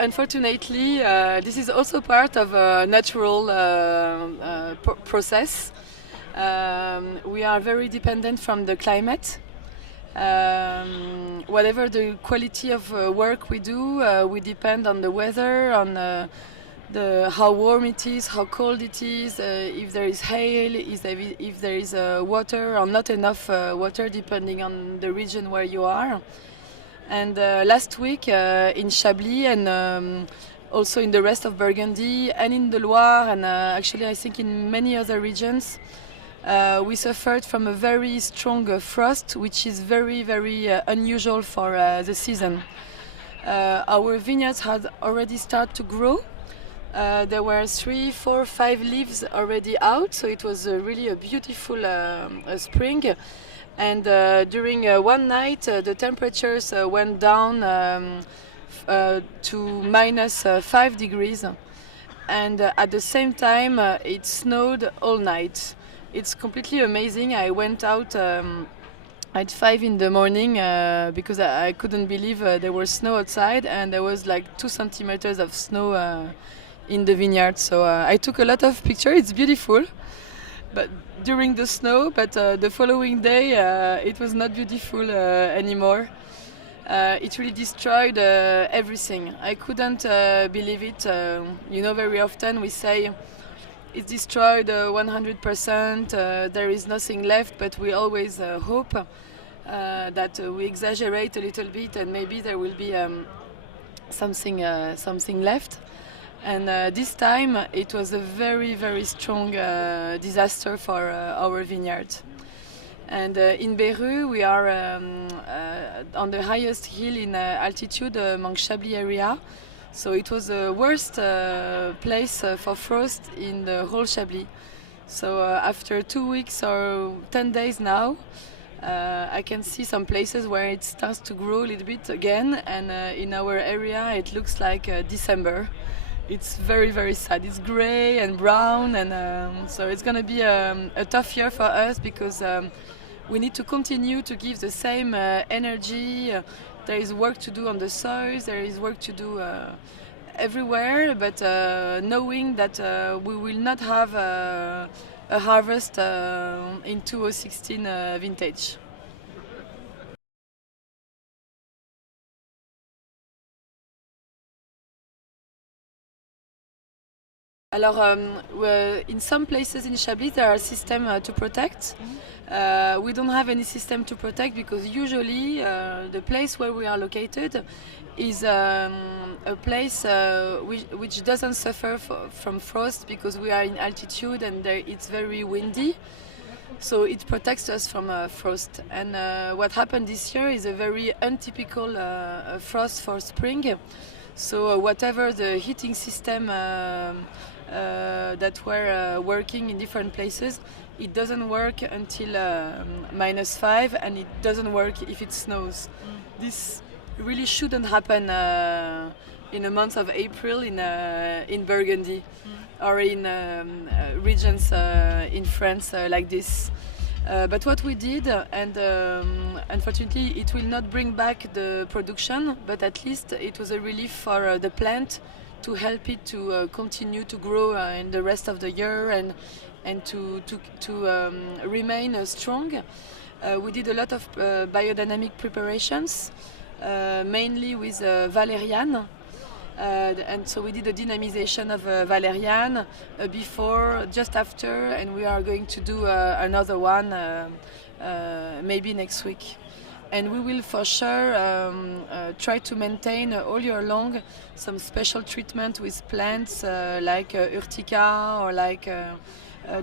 Unfortunately, this is also part of a natural process. We are very dependent from the climate. Whatever the quality of work we do, we depend on the weather, on the how warm it is, how cold it is, if there is hail, if there is water or not enough water, depending on the region where you are. And last week in Chablis and also in the rest of Burgundy and in the Loire and actually I think in many other regions, we suffered from a very strong frost, which is very unusual for the season. Our vineyards had already started to grow. There were 3, 4, 5 leaves already out, so it was really a beautiful spring. And during one night, the temperatures went down to minus 5 degrees. And at the same time, it snowed all night. It's completely amazing. I went out at 5 in the morning because I couldn't believe there was snow outside, and there was like 2 centimeters of snow in the vineyard. So I took a lot of pictures. It's beautiful, but during the snow. But the following day, it was not beautiful anymore. It really destroyed everything. I couldn't believe it. Very often we say it's destroyed 100%. There is nothing left, but we always hope that we exaggerate a little bit, and maybe there will be something left. And this time it was a very strong disaster for our vineyard. And in Beru, we are on the highest hill in altitude among Chablis area. So it was the worst place for frost in the whole Chablis. So after 2 weeks or 10 days now, I can see some places where it starts to grow a little bit again. And in our area, it looks like December. It's very sad. It's gray and brown, and so it's going to be a tough year for us because we need to continue to give the same energy. There is work to do on the soils, there is work to do everywhere, but knowing that we will not have a harvest in 2016 vintage. Alors, in some places in Chablis there are systems to protect. We don't have any system to protect because usually the place where we are located is a place which doesn't suffer from frost because we are in altitude and it's very windy. So it protects us from frost. And what happened this year is a very untypical frost for spring. So whatever the heating system that were working in different places, it doesn't work until -5, and it doesn't work if it snows. This really shouldn't happen in a month of April in Burgundy or in regions in France like this. But what we did, and unfortunately it will not bring back the production, but at least it was a relief for the plant to help it to continue to grow in the rest of the year and to remain strong. We did a lot of biodynamic preparations, mainly with valerian. And so we did a dynamization of valerian before, just after, and we are going to do another one maybe next week. And we will for sure try to maintain all year long some special treatment with plants like urtica or like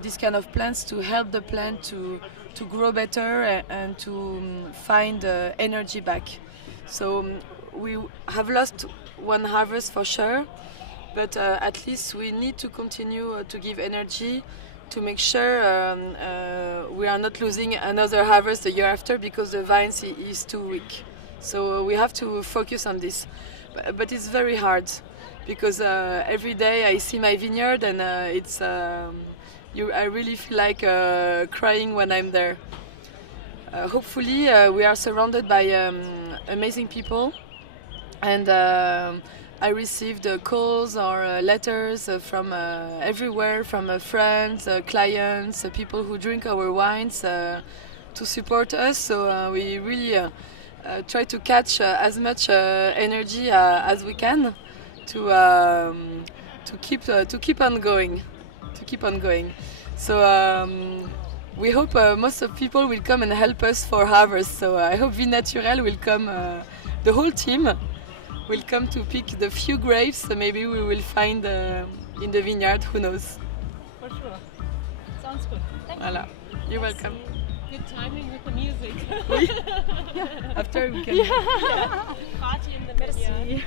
this kind of plants to help the plant to grow better and to find energy back. So we have lost one harvest for sure, but at least we need to continue to give energy to make sure we are not losing another harvest the year after because the vines is too weak. So we have to focus on this. But it's very hard because every day I see my vineyard and I really feel like crying when I'm there. Hopefully we are surrounded by amazing people, and I received calls or letters from everywhere, from friends, clients, people who drink our wines to support us. So we really try to catch as much energy as we can to keep on going, to keep on going. So we hope most of people will come and help us for harvest. So I hope Vinaturel will come, the whole team will come to pick the few grapes. So maybe we will find in the vineyard. Who knows? For sure. Sounds good. Thank Voilà. you. You're welcome. Good timing with the music. After we can. Party in the vineyard.